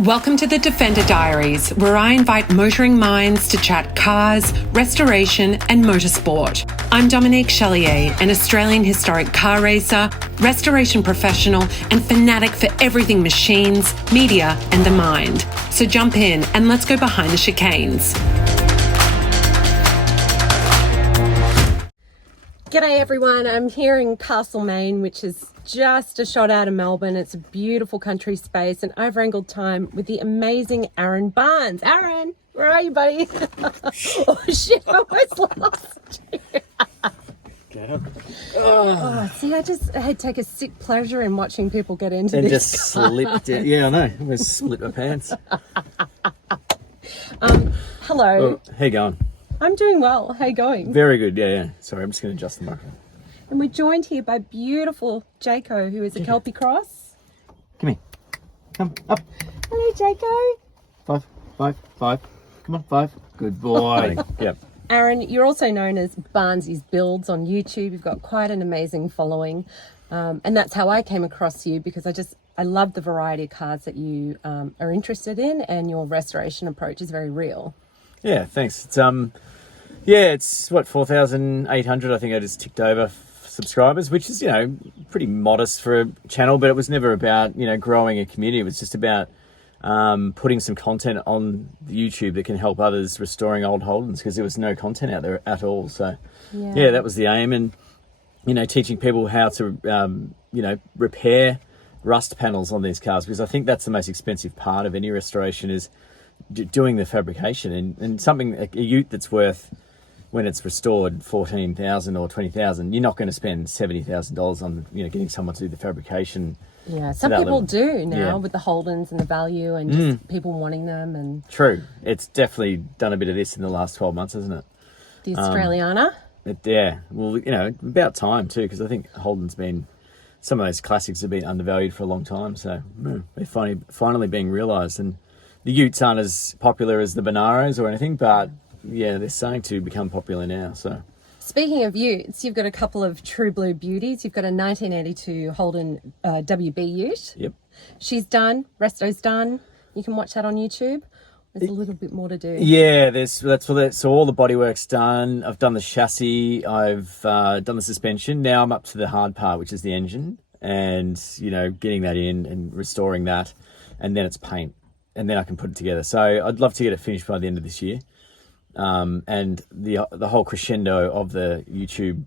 Welcome to the Defender Diaries, where I invite motoring minds to chat cars, restoration and motorsport. I'm Dominique, Chaleyer, an Australian historic car racer, restoration professional and fanatic for everything machines, media and the mind. So jump in and let's go behind the chicanes. G'day everyone, I'm here in Castlemaine, which is just a shot out of Melbourne. It's a beautiful country space and I've wrangled time with the amazing Aaron Barnes. Aaron, where are you, buddy? Oh shit, I almost lost you. See, I take a sick pleasure in watching people get into and this just car. slipped down. Yeah, I know. I almost split my pants. Hello. How you going? I'm doing well. How you going? Very good. Yeah. Sorry, I'm just going to adjust the microphone. And we're joined here by beautiful Jayco, who is a Kelpie Cross. Come here. Come up. Hello, Jayco. Five. Come on, 5. Good boy. Yep. Aaron, you're also known as Barnesys Builds on YouTube. You've got quite an amazing following. And that's how I came across you, because I love the variety of cars that you are interested in, and your restoration approach is very real. Yeah, thanks. It's what, 4,800. I think I just ticked over subscribers, which is, pretty modest for a channel, but it was never about, growing a community. It was just about putting some content on YouTube that can help others restoring old Holdens, because there was no content out there at all. So yeah, that was the aim. And, teaching people how to, repair rust panels on these cars, because I think that's the most expensive part of any restoration, is doing the fabrication. And something like a ute that's worth, when it's restored, 14,000 or 20,000, you're not going to spend $70,000 on getting someone to do the fabrication. Yeah, some people level. do now with the Holdens and the value and just people wanting them. And True. It's definitely done a bit of this in the last 12 months, hasn't it? The Australiana. Well, about time too, because I think Holden's been, some of those classics have been undervalued for a long time. So they're finally being realised. And the utes aren't as popular as the Bonaros or anything, but yeah, they're starting to become popular now. So, speaking of utes, you've got a couple of true blue beauties. You've got a 1982 Holden WB ute. Yep. She's done. Resto's done. You can watch that on YouTube. There's a little bit more to do. Yeah, so all the bodywork's done. I've done the chassis. I've done the suspension. Now I'm up to the hard part, which is the engine, and getting that in and restoring that, and then it's paint, and then I can put it together. So I'd love to get it finished by the end of this year. And the whole crescendo of the YouTube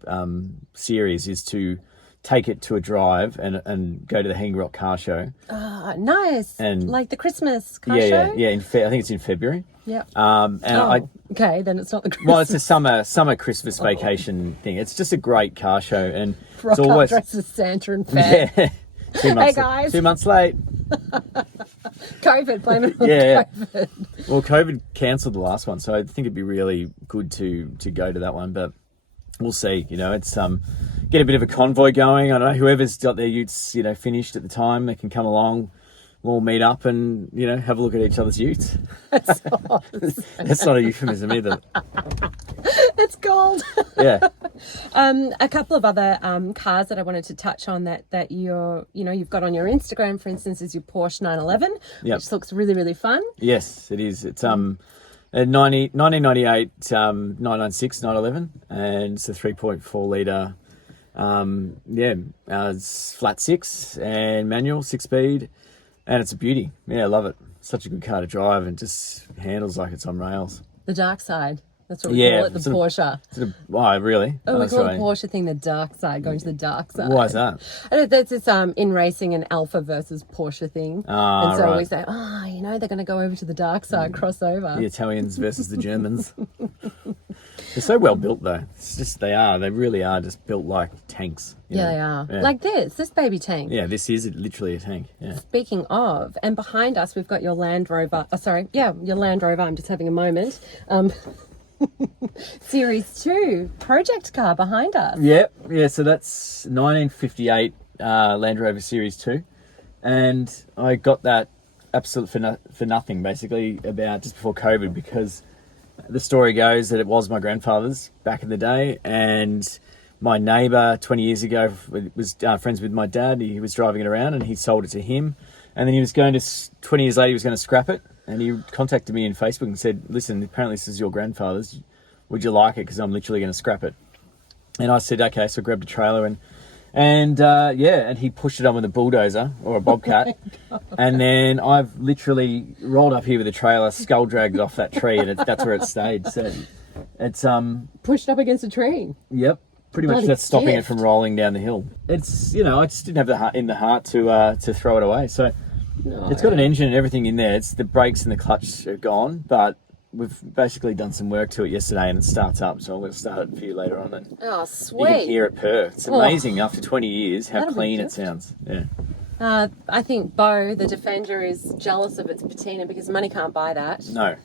series is to take it to a drive and go to the Hanging Rock Car Show. Ah, nice. And like the Christmas car yeah, show? Yeah. I think it's in February. Yeah. Okay, then it's not the Christmas. Well, it's a summer Christmas vacation thing. It's just a great car show, and Rock it's always dressed as Santa and Fair. Yeah. 2 months. Hey guys. 2 months late. COVID, blame it on Yeah. COVID. Well, COVID cancelled the last one, so I think it'd be really good to go to that one, but we'll see. It's get a bit of a convoy going. I don't know, whoever's got their utes, finished at the time, they can come along. We'll all meet up and, have a look at each other's utes. That's not a euphemism either. It's gold. Yeah. A couple of other cars that I wanted to touch on that you've got on your Instagram, for instance, is your Porsche 911, which looks really, really fun. Yes, it is. It's a 1998 996 911, and it's a 3.4 litre. It's flat 6 and manual 6-speed, and it's a beauty. Yeah, I love it. Such a good car to drive, and just handles like it's on rails. The dark side. That's what we call it, the Porsche. Oh, really? Oh, we call the Porsche thing the dark side, going to the dark side. Why is that? And that's this in racing an Alpha versus Porsche thing. And so we say, they're going to go over to the dark side, crossover. The Italians versus the Germans. They're so well built, though. It's just, they really are just built like tanks. They are. Yeah. Like this baby tank. Yeah, this is literally a tank. Yeah. Speaking of, and behind us, we've got your Land Rover. Your Land Rover. I'm just having a moment. Series 2 project car behind us. Yeah, so that's 1958 Land Rover Series 2, and I got that absolutely for nothing, basically, about just before COVID, because the story goes that it was my grandfather's back in the day, and my neighbour 20 years ago was friends with my dad. He was driving it around and he sold it to him, And then he was going to, 20 years later, he was going to scrap it. And he contacted me in Facebook and said, listen, apparently this is your grandfather's. Would you like it? Because I'm literally going to scrap it. And I said, okay. So I grabbed a trailer and he pushed it on with a bulldozer or a bobcat. And then I've literally rolled up here with a trailer, skull dragged it off that tree, and that's where it stayed. So it's pushed up against a tree. Yep, pretty much that's stopping it from rolling down the hill. It's I just didn't have the heart to throw it away. So it's got an engine and everything in there. It's the brakes and the clutch are gone, but we've basically done some work to it yesterday and it starts up, so I'm going to start it for you later on. And oh, sweet. You can hear it purr. It's amazing after 20 years how clean it sounds. Yeah. I think Beaux, the Defender, is jealous of its patina because money can't buy that. No,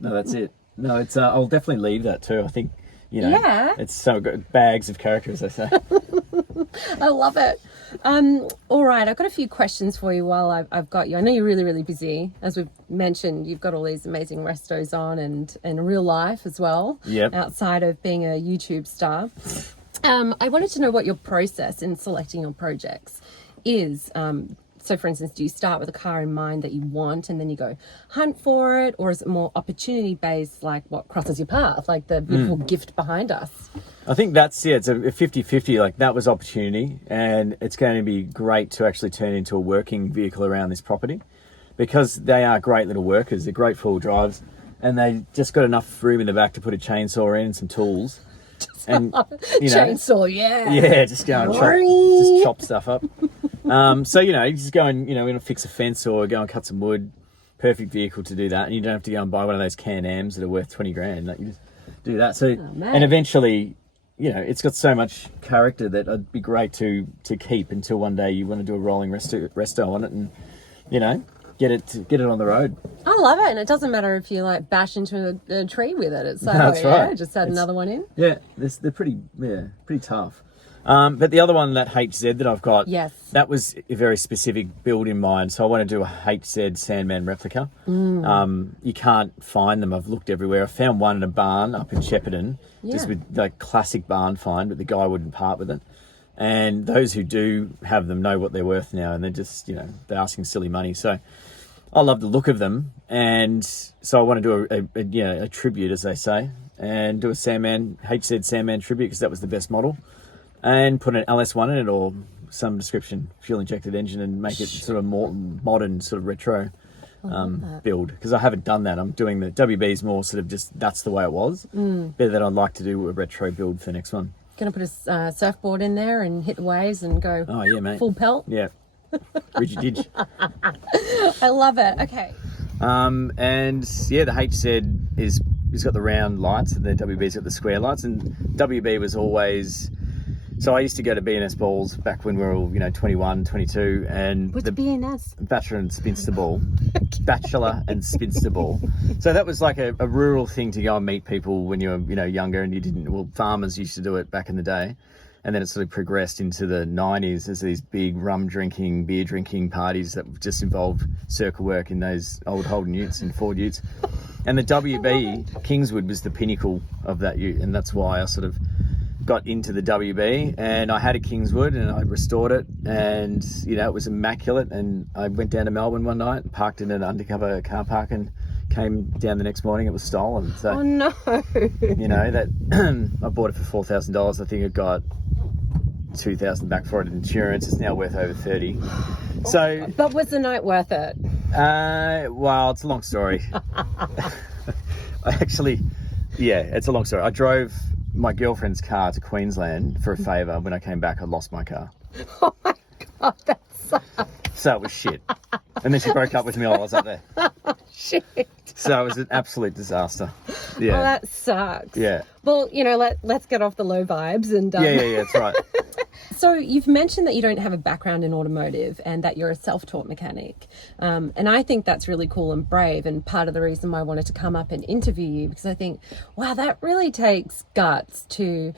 that's it. No, it's. I'll definitely leave that too. I think, it's so good. Bags of character, as they say. I love it. All right, I've got a few questions for you while I've got you. I know you're really, really busy. As we've mentioned, you've got all these amazing restos on and real life as well, outside of being a YouTube star. I wanted to know what your process in selecting your projects is. So, for instance, do you start with a car in mind that you want and then you go hunt for it? Or is it more opportunity-based, like what crosses your path, like the beautiful gift behind us? I think it's a 50-50. Like, that was opportunity, and it's going to be great to actually turn into a working vehicle around this property because they are great little workers. They're great four-wheel drives, and they just got enough room in the back to put a chainsaw in and some tools. And chainsaw, just go and chop stuff up. So you just go and we're going to fix a fence or go and cut some wood. Perfect vehicle to do that, and you don't have to go and buy one of those Can-Ams that are worth 20 grand. Like, you just do that. So and eventually, it's got so much character that it'd be great to keep until one day you want to do a rolling resto on it, and get it on the road. I love it, and it doesn't matter if you like bash into a tree with it. It's like, that's right. Just add another one in. Yeah, they're pretty tough. But the other one, that HZ that I've got, that was a very specific build in mind. So I want to do a HZ Sandman replica. You can't find them. I've looked everywhere. I found one in a barn up in Shepparton, just with like classic barn find, but the guy wouldn't part with it. And those who do have them know what they're worth now, and they're just, they're asking silly money. So I love the look of them, and so I want to do a tribute, as they say, and do a HZ Sandman tribute because that was the best model. And put an LS1 in it or some description, fuel-injected engine, and make it sort of more modern, sort of retro build. Because I haven't done that. I'm doing the WB's more sort of just, that's the way it was. Better that I'd like to do a retro build for the next one. Going to put a surfboard in there and hit the waves and go full pelt? Yeah. Ridgy-didge. I love it. Okay. The HZ has got the round lights, and the WB's got the square lights. And WB was always... So I used to go to B&S balls back when we were all, 21, 22. And what's B&S? Bachelor and Spinster ball. Bachelor and Spinster ball. So that was like a rural thing to go and meet people when you were, younger, and you didn't, farmers used to do it back in the day. And then it sort of progressed into the 90s as these big beer drinking parties that just involved circle work in those old Holden utes and Ford utes. And the WB Kingswood was the pinnacle of that ute, and that's why I sort of got into the WB. And I had a Kingswood and I restored it, and it was immaculate. And I went down to Melbourne one night and parked in an undercover car park, and came down the next morning, it was stolen. So oh no. That I bought it for $4,000. I think it got $2,000 back for it in insurance. It's now worth over 30. So but was the night worth it? Well, it's a long story. It's a long story. I drove my girlfriend's car to Queensland for a favour. When I came back, I lost my car. Oh my God, that sucks. So it was shit. And then she broke up with me while I was up there. Shit. So it was an absolute disaster. Yeah. Oh, that sucks. Yeah. Well, let's get off the low vibes and yeah, that's right. So you've mentioned that you don't have a background in automotive and that you're a self-taught mechanic. And I think that's really cool and brave, and part of the reason why I wanted to come up and interview you, because I think, wow, that really takes guts to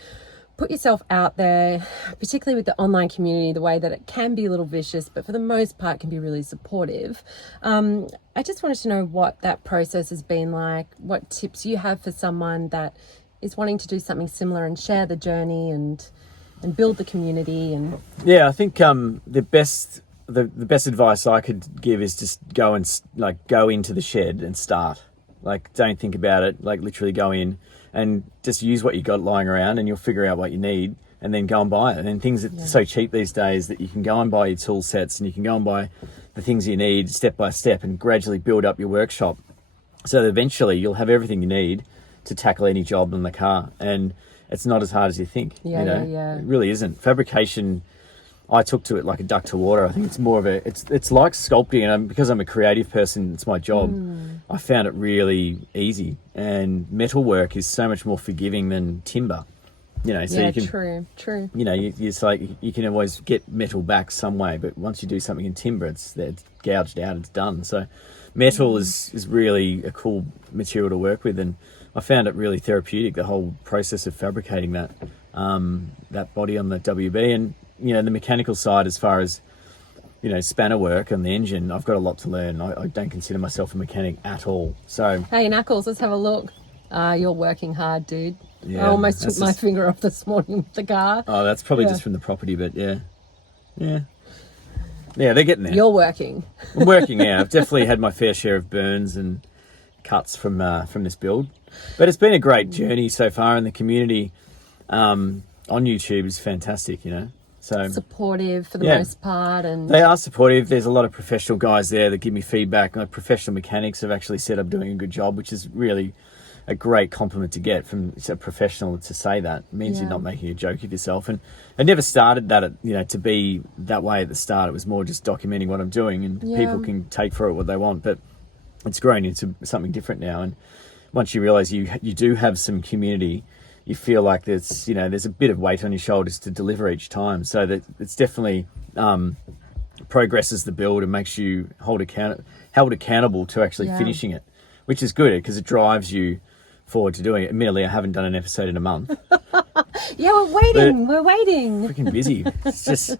put yourself out there, particularly with the online community, the way that it can be a little vicious, but for the most part can be really supportive. I just wanted to know what that process has been like, what tips you have for someone that is wanting to do something similar and share the journey and build the community. And yeah, I think the the best advice I could give is just go into the shed and start. Like, don't think about it. Like, literally go in and just use what you got lying around, and you'll figure out what you need, and then go and buy it. And things are so cheap these days that you can go and buy your tool sets, and you can go and buy the things you need step by step, and gradually build up your workshop, so that eventually you'll have everything you need to tackle any job in the car. And it's not as hard as you think. It really isn't. Fabrication, I took to it like a duck to water. I think it's more of it's like sculpting, and because I'm a creative person, it's my job. I found it really easy, and metal work is so much more forgiving than timber. So you can, true. It's like you can always get metal back some way, but once you do something in timber, it's gouged out, it's done. So metal is really a cool material to work with, and I found it really therapeutic, the whole process of fabricating that body on the WB. And the mechanical side, as far as spanner work on the engine, I've got a lot to learn. I don't consider myself a mechanic at all. So hey, Knuckles, let's have a look. You're working hard, dude. Yeah, I almost took my finger off this morning with the car. Oh, that's probably just from the property, but yeah, they're getting there. You're working. I'm working now. I've definitely had my fair share of burns and cuts from this build, but it's been a great journey so far, and the community on YouTube is fantastic. So supportive for the most part, and they are supportive. There's a lot of professional guys there that give me feedback. My professional mechanics have actually said I'm doing a good job, which is really a great compliment to get from a professional to say that. It means you're not making a joke of yourself. And I never started that, to be that way at the start. It was more just documenting what I'm doing, and people can take for it what they want. But it's grown into something different now. And once you realize you do have some community, you feel like there's a bit of weight on your shoulders to deliver each time. So that it's definitely progresses the build and makes you held accountable to actually finishing it, which is good because it drives you forward to doing it. Admittedly, I haven't done an episode in a month. we're waiting. Freaking busy. It's just,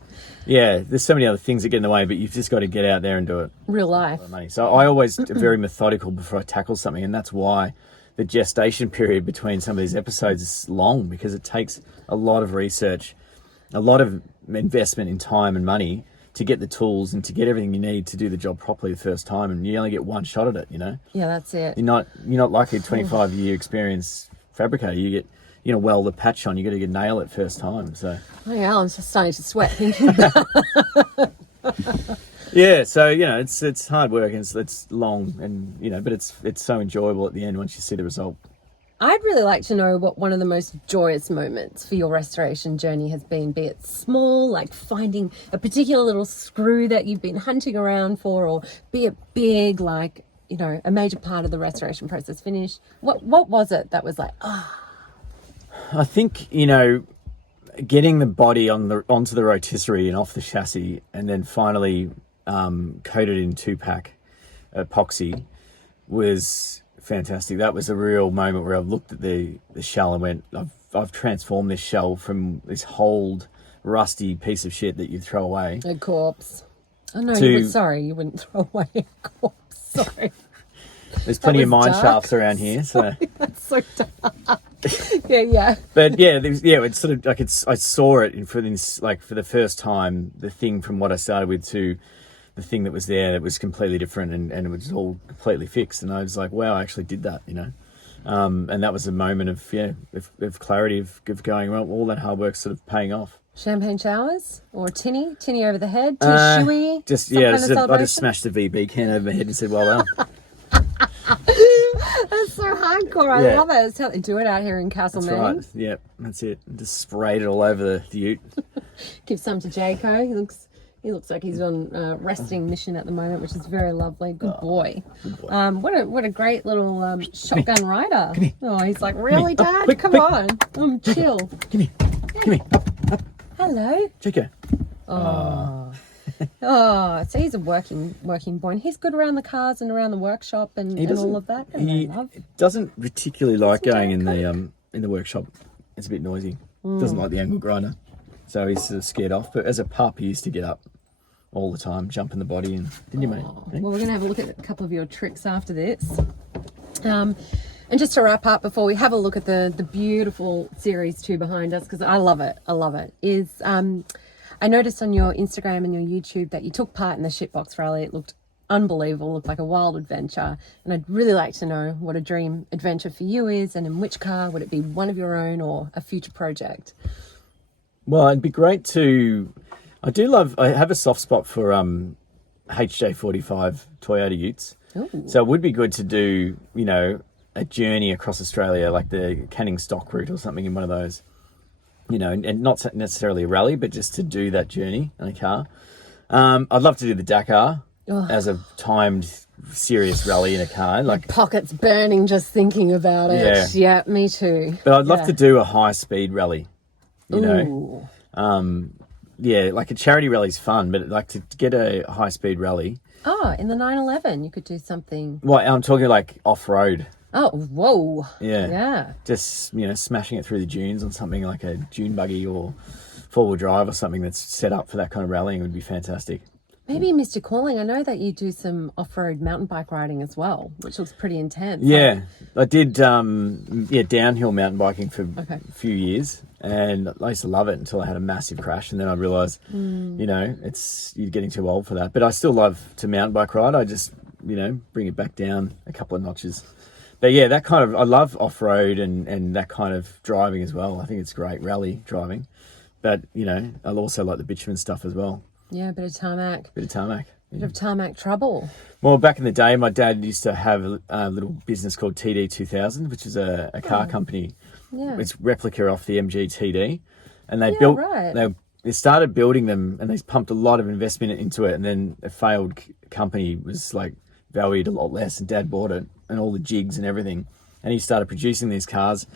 there's so many other things that get in the way, but you've just got to get out there and do it. Real life. So I always am very methodical before I tackle something, and that's why the gestation period between some of these episodes is long, because it takes a lot of research, a lot of investment in time and money to get the tools and to get everything you need to do the job properly the first time, and you only get one shot at it. Yeah, that's it. You're not like a 25-year experience fabricator. You get weld a patch on. You got to nail it first time. So I'm just starting to sweat thinking about it. Yeah, so it's hard work, and it's long, and but it's so enjoyable at the end once you see the result. I'd really like to know what one of the most joyous moments for your restoration journey has been, be it small, like finding a particular little screw that you've been hunting around for, or be it big, like, a major part of the restoration process finished. What was it that was like, I think, getting the body onto the rotisserie and off the chassis, and then finally coated in 2-pack epoxy was fantastic. That was a real moment where I've looked at the shell and went, I've transformed this shell from this old rusty piece of shit that you throw away. A corpse. Oh no, you wouldn't throw away a corpse. Sorry. There's plenty of mine shafts around here, so that's so dark. yeah. But it's sort of like I saw it for the first time, the thing from what I started with to the thing that was there that was completely different, and it was all completely fixed, and I was like, wow, I actually did that, and that was a moment of clarity of going, well, all that hard work's sort of paying off. Champagne showers or tinny over the head, shoey, I just smashed the WB can over my head and said, well done. That's so hardcore. I love it. That's how they do it out here in Castlemaine. Right. Yep, that's it. Just sprayed it all over the ute. Give some to Jayco. He looks like he's on a resting mission at the moment, which is very lovely. Good boy. What a great little shotgun rider. Oh, he's like, really, Dad? Come on. Chill. Come here. Up. Hello. Jayco. So he's a working boy, and he's good around the cars and around the workshop and all of that. He doesn't particularly like going in the workshop. It's a bit noisy. Doesn't like the angle grinder, so he's sort of scared off. But as a pup, he used to get up all the time, jump in the body, and didn't you, mate? Well, we're going to have a look at a couple of your tricks after this. And just to wrap up, before we have a look at the beautiful Series 2 behind us, because I love it, is I noticed on your Instagram and your YouTube that you took part in the Shitbox Rally. It looked unbelievable, looked like a wild adventure. And I'd really like to know what a dream adventure for you is, and in which car. Would it be one of your own or a future project? Well, it'd be great to... I have a soft spot for HJ45 Toyota Utes. Ooh. So it would be good to do, you know, a journey across Australia, like the Canning Stock route or something in one of those, you know, and not necessarily a rally, but just to do that journey in a car. I'd love to do the Dakar as a timed, serious rally in a car. Like Pockets burning just thinking about it. Yeah, me too. But I'd love to do a high-speed rally, you know. Like a charity rally's fun, but like to get a high-speed rally. Oh, in the 911, you could do something. Well, I'm talking like off-road. Oh, whoa. Yeah. Just, you know, smashing it through the dunes on something like a dune buggy or four-wheel drive or something that's set up for that kind of rallying would be fantastic. Maybe you missed your calling. I know that you do some off-road mountain bike riding as well, which looks pretty intense. Yeah, I did downhill mountain biking for a few years, and I used to love it until I had a massive crash, and then I realised, you know, you're getting too old for that. But I still love to mountain bike ride. I just, you know, bring it back down a couple of notches. But yeah, that kind of, I love off-road and that kind of driving as well. I think it's great, rally driving. But, you know, I also like the bitumen stuff as well. Yeah, a bit of tarmac. Bit of tarmac trouble. Well, back in the day, my dad used to have a little business called TD 2000, which is a car company. Yeah. It's replica off the MG TD. And they started building them, and they pumped a lot of investment into it, and then a failed company was like valued a lot less, and Dad bought it and all the jigs and everything, and he started producing these cars.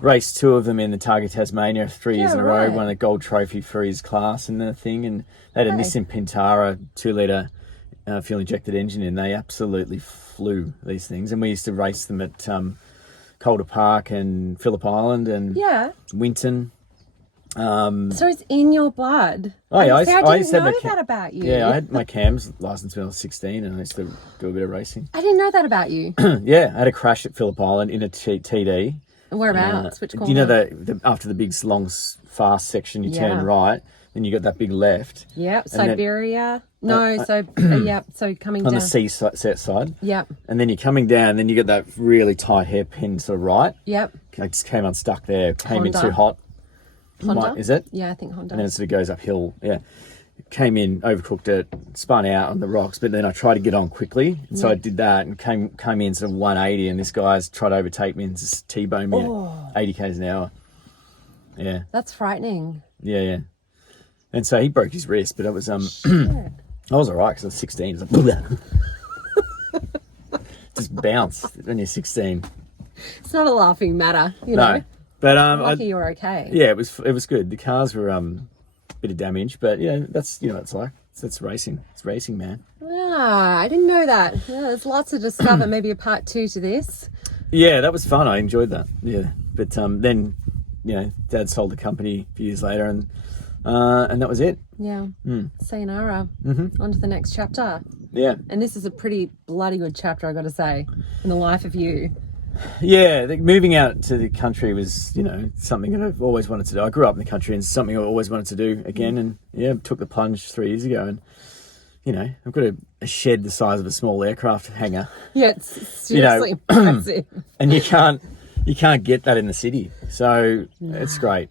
Raced two of them in the Targa Tasmania 3 years in a row, won a gold trophy for his class and the thing, and they had a Nissan Pintara 2-litre fuel injected engine in. They absolutely flew, these things, and we used to race them at Calder Park and Phillip Island and Winton. So it's in your blood. Oh yeah, I didn't know that about you. Yeah, I had my CAMS license when I was 16, and I used to do a bit of racing. I didn't know that about you. Yeah, I had a crash at Phillip Island in a TD. Whereabouts? Which corner? You know, the after the big long fast section, you turn right, then you got that big left. Yep, Siberia. So coming on down the sea set side. Yep. And then you're coming down, then you got that really tight hairpin to the right. Yep. I just came unstuck there. Came in Honda. too hot. Honda? Is it? Yeah, I think Honda. And then it sort of goes uphill. Yeah. Came in, overcooked it, spun out on the rocks, but then I tried to get on quickly. And so I did that and came in sort of 180, and this guy's tried to overtake me and just T-boned me at 80 k's an hour. Yeah. That's frightening. Yeah. And so he broke his wrist, but it was I was all right because I was 16. It was like, just bounce when you're 16. It's not a laughing matter, you know. But lucky you're okay. Yeah, it was good. The cars were bit of damage, but you know that's it's like it's racing. It's racing, man. Ah, I didn't know that. Yeah, there's lots to discover. Maybe a part 2 to this. Yeah, that was fun. I enjoyed that. Yeah, but then Dad sold the company a few years later, and that was it. Yeah. Sayonara. On to the next chapter. Yeah. And this is a pretty bloody good chapter, I got to say, in the life of you. Yeah, moving out to the country was, something that I've always wanted to do. I grew up in the country, and something I always wanted to do again. And took the plunge 3 years ago. And I've got a shed the size of a small aircraft hangar. Yeah, it's seriously massive. And you can't get that in the city. So it's great.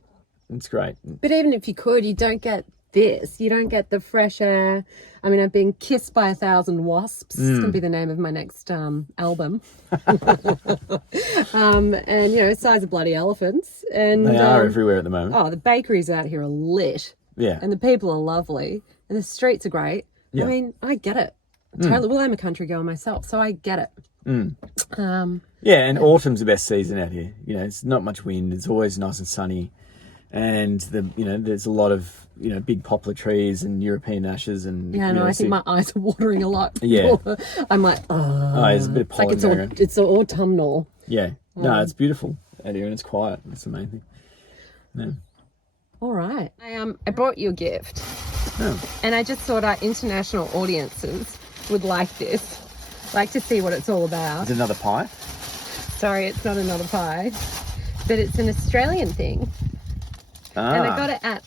It's great. But even if you could, you don't get this. You don't get the fresh air. I mean, I've been kissed by 1,000 wasps. It's going to be the name of my next album. And, size of bloody elephants. And they are everywhere at the moment. Oh, the bakeries out here are lit. Yeah. And the people are lovely. And the streets are great. Yeah. I mean, I get it. Totally. Well, I'm a country girl myself, so I get it. And autumn's the best season out here. It's not much wind. It's always nice and sunny. And there's a lot of big poplar trees and European ashes and I think my eyes are watering a lot. Yeah, I'm like, there's a bit of pollen like it's autumnal. Yeah, no, it's beautiful out here and it's quiet. That's the main thing. Yeah. All right, I brought you a gift, and I just thought our international audiences would like this, like to see what it's all about. Is it another pie? Sorry, it's not another pie, but it's an Australian thing. And I got it at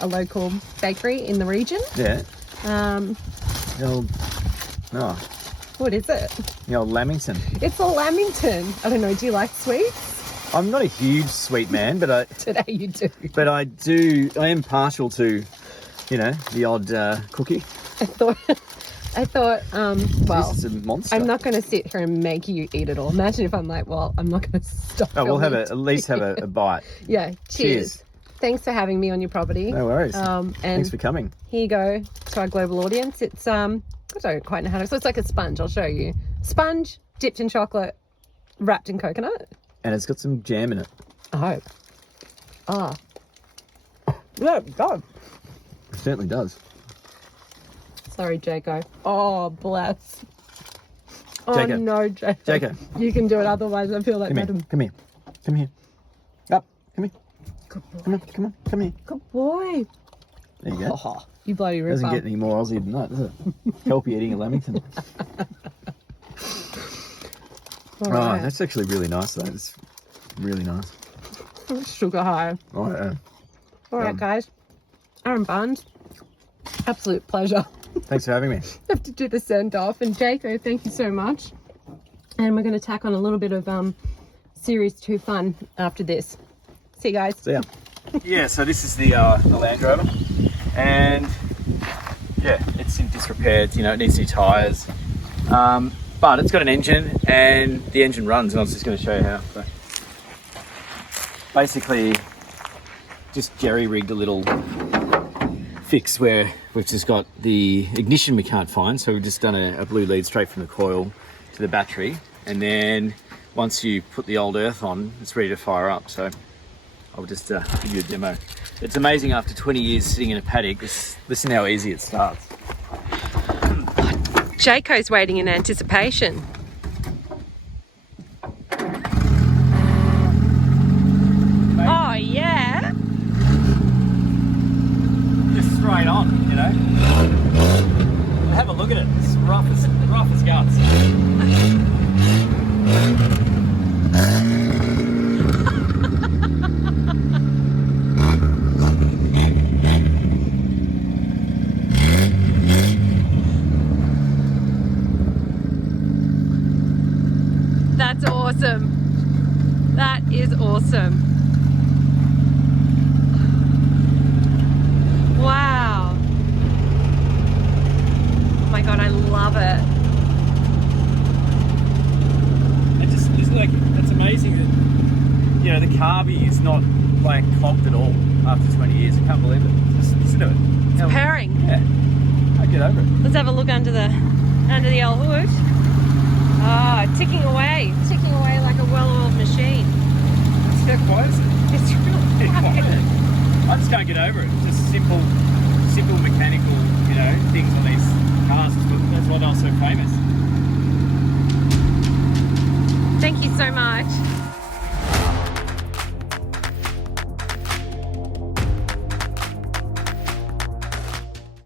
a local bakery in the region. Yeah. The old, what is it? The old Lamington. It's a Lamington. I don't know, do you like sweets? I'm not a huge sweet man, but Today you do. But I am partial to, the odd cookie. I thought, well, This is a monster. I'm not going to sit here and make you eat it all. Imagine if I'm like, well, I'm not going to stop. Oh, we'll at least have a bite. Yeah, cheers. Thanks for having me on your property. No worries. And thanks for coming. Here you go to our global audience. It's I don't quite know how to. So it's like a sponge. I'll show you. Sponge dipped in chocolate, wrapped in coconut. And it's got some jam in it. Oh. Yeah, God. It certainly does. Sorry, Jayco. Oh, bless. Oh, Jayco. no, Jayco. Jayco. You can do it, otherwise I feel like Come here. Come here. Up. Come here. Good boy. Come on. Come here. Good boy. There you go. Oh, you bloody ripper. Doesn't get any more Aussie than that, does it? Help you eating a Lamington. All right. That's actually really nice, though. It's really nice. Sugar high. Oh, yeah. All right, guys. Aaron Barnes, absolute pleasure. Thanks for having me. I have to do the send off. And Jayco, thank you so much. And we're going to tack on a little bit of Series 2 fun after this. See you guys. See ya. Yeah, so this is the Land Rover. And, yeah, it's in disrepair. It needs new tyres. But it's got an engine, and the engine runs, and I was just going to show you how. So basically, just jerry-rigged a little fix where we've just got the ignition we can't find, so we've just done a blue lead straight from the coil to the battery, and then once you put the old earth on, it's ready to fire up. So I'll just give you a demo. It's amazing after 20 years sitting in a paddock, listen how easy it starts. Jayco's waiting in anticipation. Oh, yeah. Just straight on, Have a look at it. It's rough as guts. That's awesome. That is awesome. Wow. Oh my God, I love it. It's amazing that, the carby is not clogged at all after 20 years. I can't believe it. Just listen to it. It's purring. Yeah. I get over it. Let's have a look under the old hood. Ticking away like a well-oiled machine. It's how quiet is it? It's really quiet. I just can't get over it. It's just simple